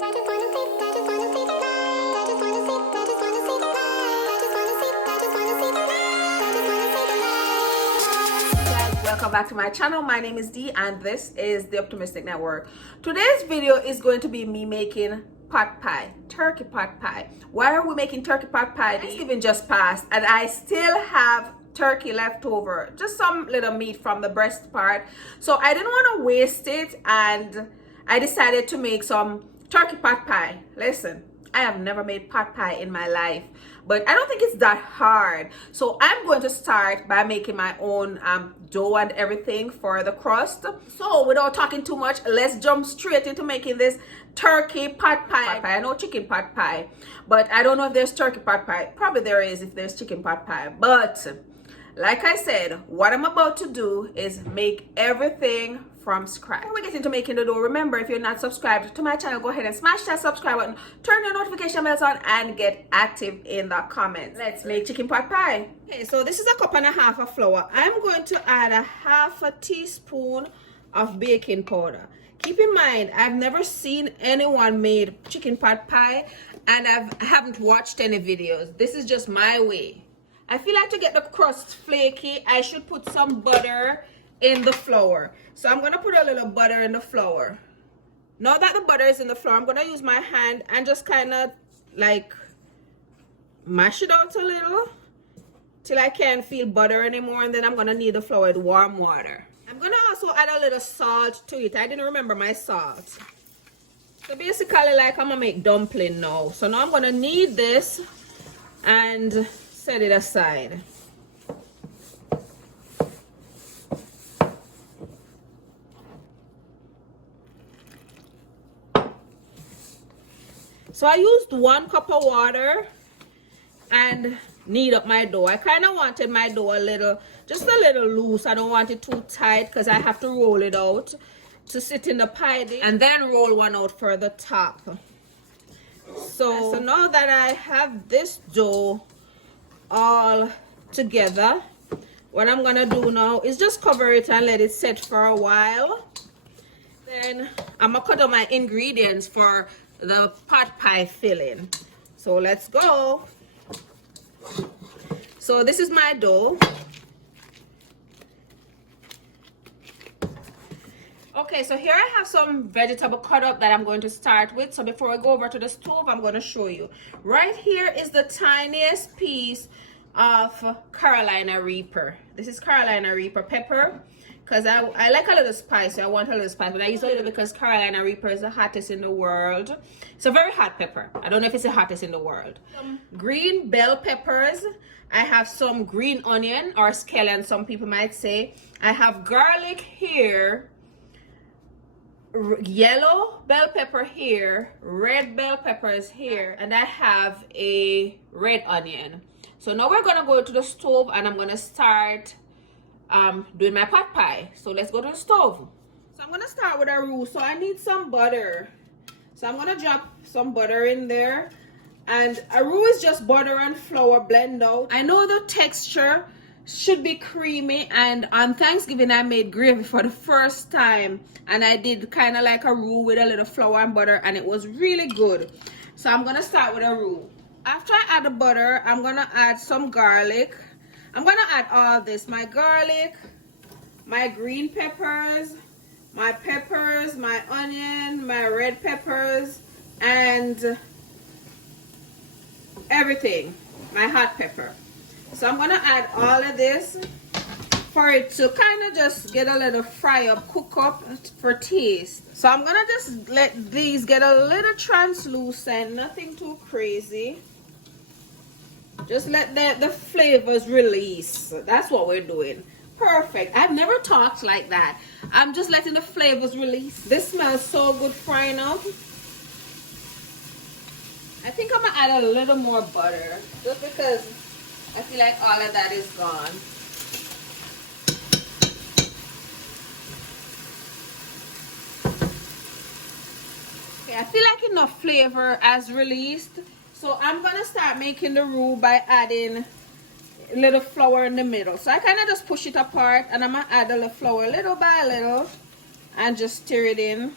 Welcome back to my channel. My name is Dee and this is the Optimistic Network. Today's video is going to be me making pot pie, turkey pot pie. Why are we making turkey pot pie? Thanksgiving just passed and I still have turkey left over, just some little meat from the breast part, so I didn't want to waste it and I decided to make some turkey pot pie. Listen, I have never made pot pie in my life, but I don't think it's that hard. So I'm going to start by making my own dough and everything for the crust. So without talking too much, let's jump straight into making this turkey pot pie. I know chicken pot pie, but I don't know if there's turkey pot pie. Probably there is if there's chicken pot pie. But like I said, what I'm about to do is make everything from scratch. Before we get into making the dough, remember, if you're not subscribed to my channel, go ahead and smash that subscribe button, turn your notification bells on, and get active in the comments. Let's make chicken pot pie. Okay, so this is a cup and a half of flour. I'm going to add a half a teaspoon of baking powder. Keep in mind, I've never seen anyone made chicken pot pie, and I haven't watched any videos. This is just my way. I feel like to get the crust flaky, I should put some butter in the flour. So I'm gonna put a little butter in the flour. Now that the butter is in the flour, I'm gonna use my hand and just kind of like mash it out a little till I can't feel butter anymore, and then I'm gonna knead the flour with warm water. I'm gonna also add a little salt to it. I didn't remember my salt. So basically, like, I'm gonna make dumpling now. So now I'm gonna knead this and set it aside. So I used 1 cup of water and knead up my dough. I kind of wanted my dough just a little loose. I don't want it too tight because I have to roll it out to sit in the pie dish and then roll one out for the top. So now that I have this dough all together, what I'm gonna do now is just cover it and let it set for a while. Then I'm gonna cut out my ingredients for the pot pie filling. So let's go. So this is my dough. Okay, so here I have some vegetable cut up that I'm going to start with. So before I go over to the stove, I'm going to show you. Right here is the tiniest piece of Carolina Reaper. This is Carolina Reaper pepper, because I like a little spice, so I want a little spice, but I use a little because Carolina Reaper is the hottest in the world. It's a very hot pepper. I don't know if it's the hottest in the world. Some green bell peppers. I have some green onion, or scallion, some people might say. I have garlic here, yellow bell pepper here, red bell peppers here, and I have a red onion. So now we're gonna go to the stove and I'm gonna start doing my pot pie. So let's go to the stove. So I'm gonna start with a roux. So I need some butter. So I'm gonna drop some butter in there. And a roux is just butter and flour blend out. I know the texture should be creamy, and on Thanksgiving I made gravy for the first time, and I did kind of like a roux with a little flour and butter, and it was really good. So I'm gonna start with a roux. After I add the butter, I'm gonna add some garlic. I'm gonna add all this: my garlic, my green peppers, my onion, my red peppers, and everything, my hot pepper. So I'm gonna add all of this for it to kind of just get a little fry up, cook up for taste. So I'm gonna just let these get a little translucent, nothing too crazy. Just let the flavors release. That's what we're doing. Perfect. I've never talked like that. I'm just letting the flavors release. This smells so good frying up. I think I'm gonna add a little more butter just because I feel like all of that is gone. Okay, I feel like enough flavor has released. So I'm gonna start making the roux by adding a little flour in the middle. So I kind of just push it apart and I'm gonna add a little flour little by little and just stir it in.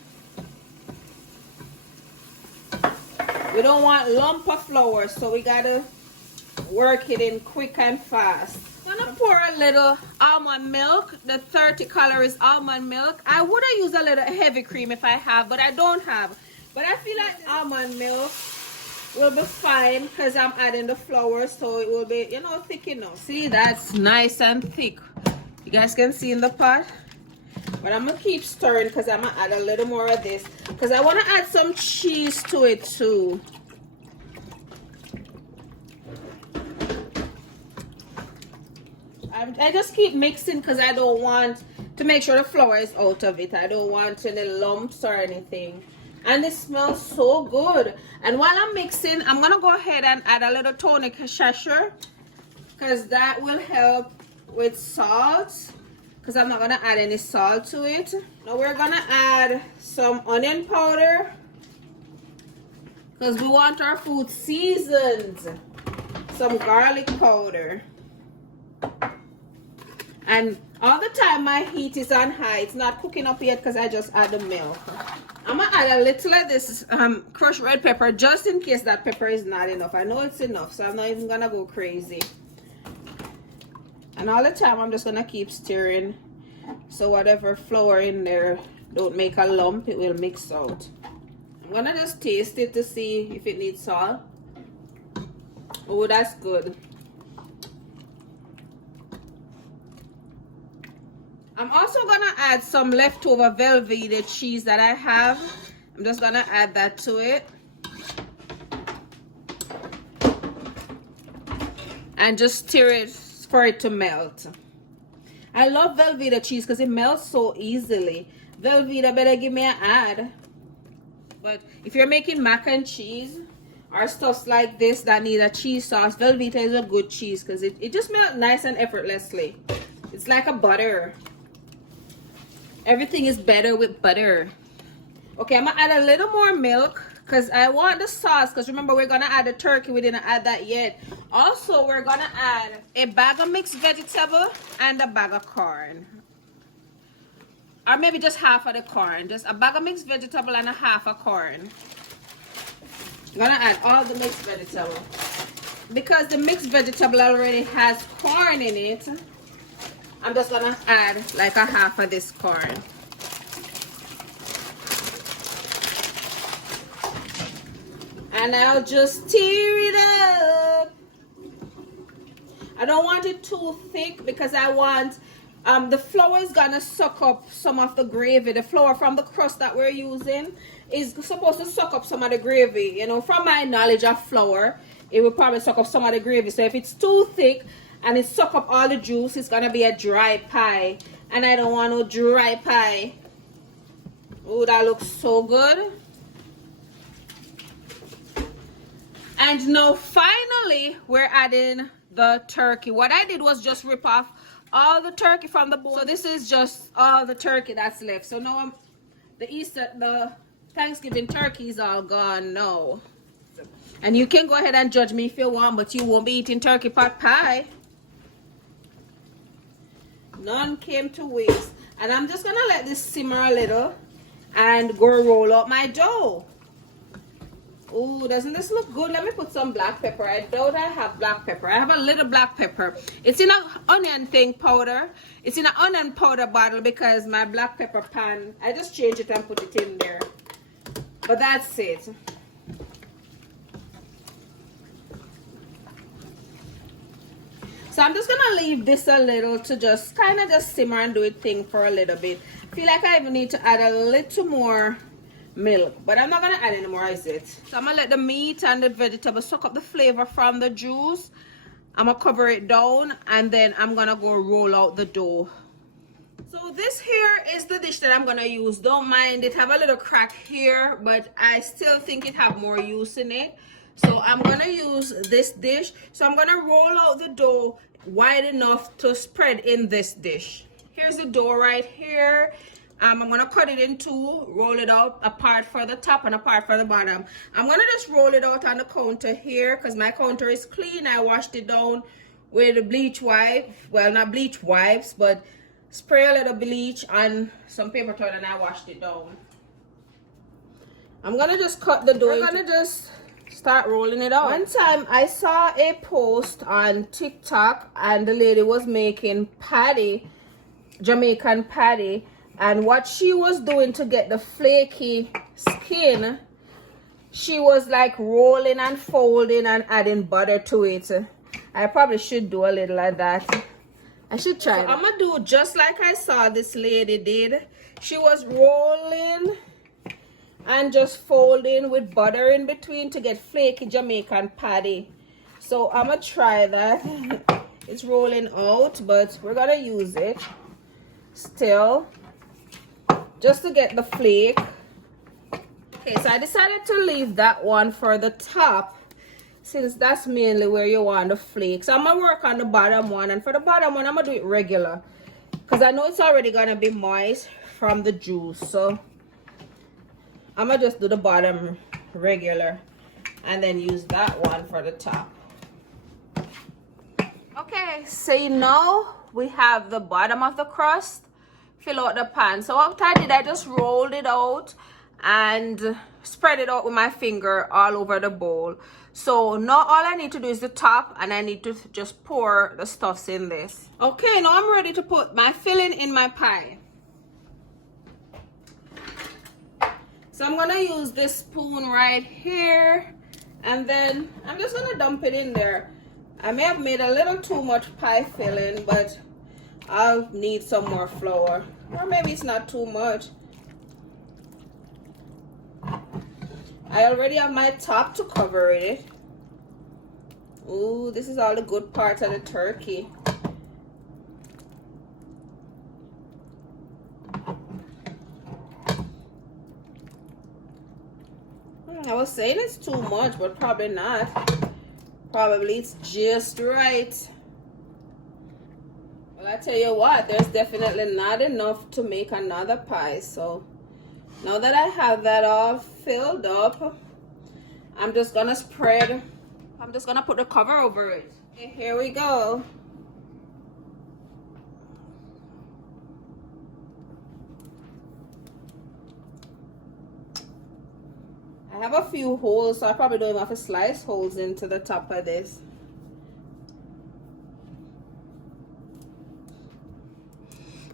We don't want lump of flour, so we gotta work it in quick and fast. I'm gonna pour a little almond milk, the 30 calories almond milk. I would have used a little heavy cream if I have, but I don't have. But I feel like almond milk will be fine because I'm adding the flour, so it will be, you know, thick enough. See, that's nice and thick. You guys can see in the pot. But I'm gonna keep stirring because I'm gonna add a little more of this because I want to add some cheese to it too. I just keep mixing because I don't want to make sure the flour is out of it. I don't want any lumps or anything. And it smells so good. And while I'm mixing, I'm gonna go ahead and add a little tonic sachet because that will help with salt, because I'm not gonna add any salt to it. Now we're gonna add some onion powder because we want our food seasoned. Some garlic powder. And all the time my heat is on high. It's not cooking up yet because I just add the milk. I'm gonna add a little of this crushed red pepper just in case that pepper is not enough. I know it's enough, so I'm not even gonna go crazy. And all the time I'm just gonna keep stirring so whatever flour in there don't make a lump, it will mix out. I'm gonna just taste it to see if it needs salt. Oh, that's good. I'm also gonna add some leftover Velveeta cheese that I have. I'm just gonna add that to it. And just stir it for it to melt. I love Velveeta cheese because it melts so easily. Velveeta better give me an ad. But if you're making mac and cheese or stuff like this that need a cheese sauce, Velveeta is a good cheese because it just melts nice and effortlessly. It's like a butter. Everything is better with butter. Okay, I'm gonna add a little more milk because I want the sauce, because remember we're gonna add the turkey. We didn't add that yet. Also, we're gonna add a bag of mixed vegetable and a bag of corn, or maybe just half of the corn. Just a bag of mixed vegetable and a half of corn. I'm gonna add all the mixed vegetable because the mixed vegetable already has corn in it. I'm just gonna add like a half of this corn. And I'll just stir it up. I don't want it too thick because I want the flour is gonna suck up some of the gravy. The flour from the crust that we're using is supposed to suck up some of the gravy. You know, from my knowledge of flour, it will probably suck up some of the gravy. So if it's too thick and it suck up all the juice, it's gonna be a dry pie, and I don't want no dry pie. Oh, that looks so good. And now finally we're adding the turkey. What I did was just rip off all the turkey from the bone. So this is just all the turkey that's left. So now the Thanksgiving turkey is all gone now. And you can go ahead and judge me if you want, but you won't be eating turkey pot pie. None came to waste. And I'm just gonna let this simmer a little and go roll out my dough. Oh, doesn't this look good? Let me put some black pepper. I doubt I have black pepper. I have a little black pepper. It's in an onion thing powder. It's in an onion powder bottle because my black pepper pan, I just changed it and put it in there. But that's it. So I'm just gonna leave this a little to just kind of just simmer and do it thing for a little bit. I feel like I even need to add a little more milk, but I'm not gonna add any more, is it? So I'm gonna let the meat and the vegetable suck up the flavor from the juice. I'm gonna cover it down and then I'm gonna go roll out the dough. So this here is the dish that I'm gonna use. Don't mind it have a little crack here, but I still think it have more use in it. So I'm gonna use this dish. So I'm gonna roll out the dough wide enough to spread in this dish. Here's the dough right here. I'm gonna cut it in two, roll it out, a part for the top and a part for the bottom. I'm gonna just roll it out on the counter here because my counter is clean. I washed it down with a bleach wipe. Well, not bleach wipes, but spray a little bleach on some paper towel and I washed it down. I'm gonna just cut the dough. We're gonna just start rolling it out. One time I saw a post on TikTok and the lady was making patty, Jamaican patty, and what she was doing to get the flaky skin, she was like rolling and folding and adding butter to it. I probably should do a little of that. I should try. So I'm gonna do just like I saw this lady did. She was rolling and just folding with butter in between to get flaky Jamaican patty. So I'm gonna try that. It's rolling out, but we're gonna use it still just to get the flake. Okay, so I decided to leave that one for the top since that's mainly where you want the flake. So I'm gonna work on the bottom one, and for the bottom one I'm gonna do it regular because I know it's already gonna be moist from the juice. So I'm gonna just do the bottom regular and then use that one for the top. Okay, so you know we have the bottom of the crust. Fill out the pan. So what I did, I just rolled it out and spread it out with my finger all over the bowl. So now all I need to do is the top, and I need to just pour the stuffs in this. Okay, now I'm ready to put my filling in my pie. So I'm gonna use this spoon right here, and then I'm just gonna dump it in there. I may have made a little too much pie filling, but I'll need some more flour, or maybe it's not too much. I already have my top to cover it. Ooh, this is all the good parts of the turkey. I was saying it's too much, but probably not. Probably it's just right. Well, I tell you what, there's definitely not enough to make another pie. So now that I have that all filled up, I'm just gonna put the cover over it. Okay, here we go. I have a few holes, so I probably don't even have to slice holes into the top of this.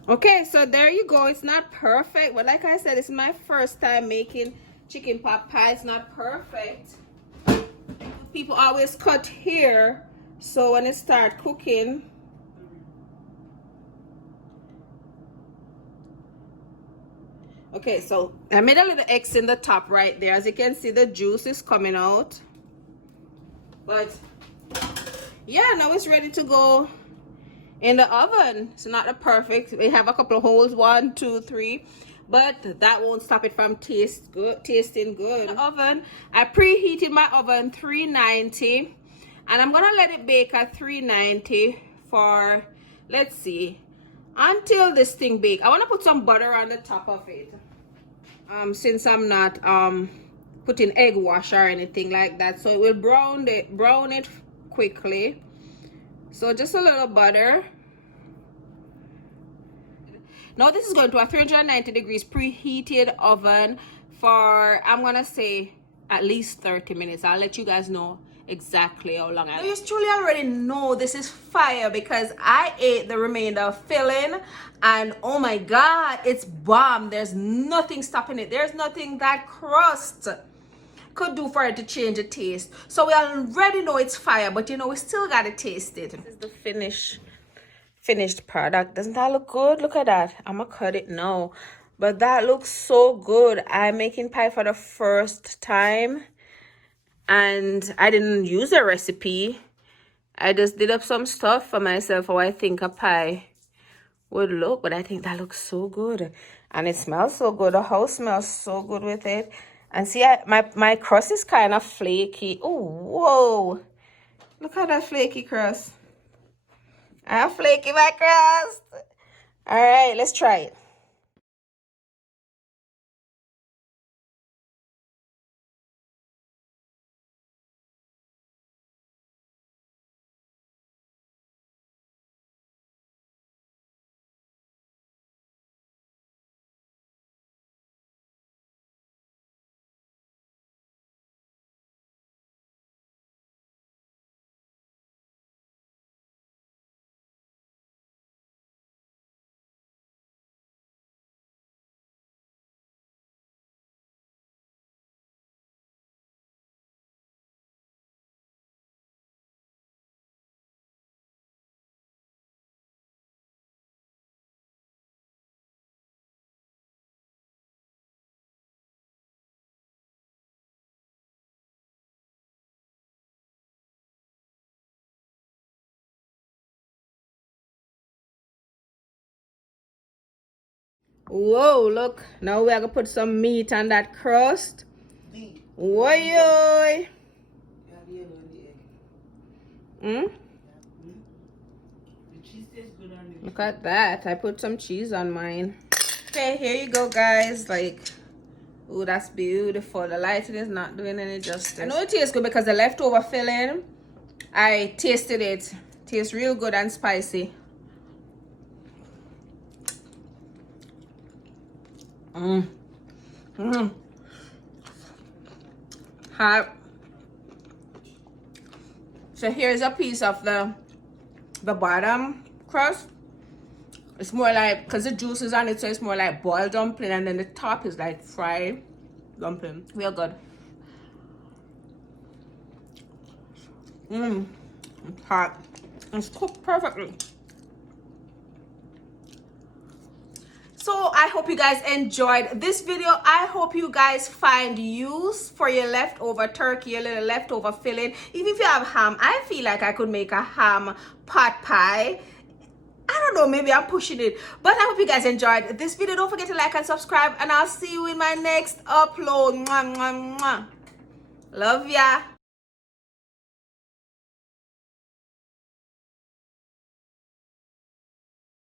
Okay, so there you go. It's not perfect, but like I said, it's my first time making chicken pot pie. It's not perfect. People always cut here, so when it start cooking, okay, so I made a little X in the top right there. As you can see, the juice is coming out. But yeah, now it's ready to go in the oven. It's not a perfect. We have a couple of holes, 1, 2, 3, but that won't stop it from tasting good. The oven, I preheated my oven 390, and I'm gonna let it bake at 390 for, let's see, until this thing bake. I want to put some butter on the top of it, since I'm not putting egg wash or anything like that, so it will brown it quickly. So just a little butter. Now this is going to a 390 degrees preheated oven for, I'm gonna say, at least 30 minutes. I'll let you guys know exactly how long. You truly already know this is fire because I ate the remainder of filling, and oh my god, it's bomb. There's nothing stopping it. There's nothing that crust could do for it to change the taste. So we already know it's fire, but you know, we still gotta taste it. This is the finished product. Doesn't that look good? Look at that. I'm gonna cut it now, but that looks so good. I'm making pie for the first time, and I didn't use a recipe. I just did up some stuff for myself how I think a pie would look, but I think that looks so good, and it smells so good. The house smells so good with it. And see, my crust is kind of flaky. Oh, whoa, look at that flaky crust. I have flaky my crust. All right, let's try it. Whoa, look. Now we are going to put some meat on that crust. Whoa. Look at that. I put some cheese on mine. Okay, here you go, guys. Like, oh, that's beautiful. The lighting is not doing any justice. I know it tastes good because the leftover filling, I tasted it. Tastes real good and spicy. Hot. So here's a piece of the bottom crust. It's more like, because the juice is on it, so it's more like boiled dumpling, and then the top is like fried dumpling. Real good. It's hot. It's cooked perfectly. So I hope you guys enjoyed this video. I hope you guys find use for your leftover turkey, your little leftover filling. Even if you have ham, I feel like I could make a ham pot pie. I don't know, maybe I'm pushing it. But I hope you guys enjoyed this video. Don't forget to like and subscribe, and I'll see you in my next upload. Mwah, mwah, mwah. Love ya.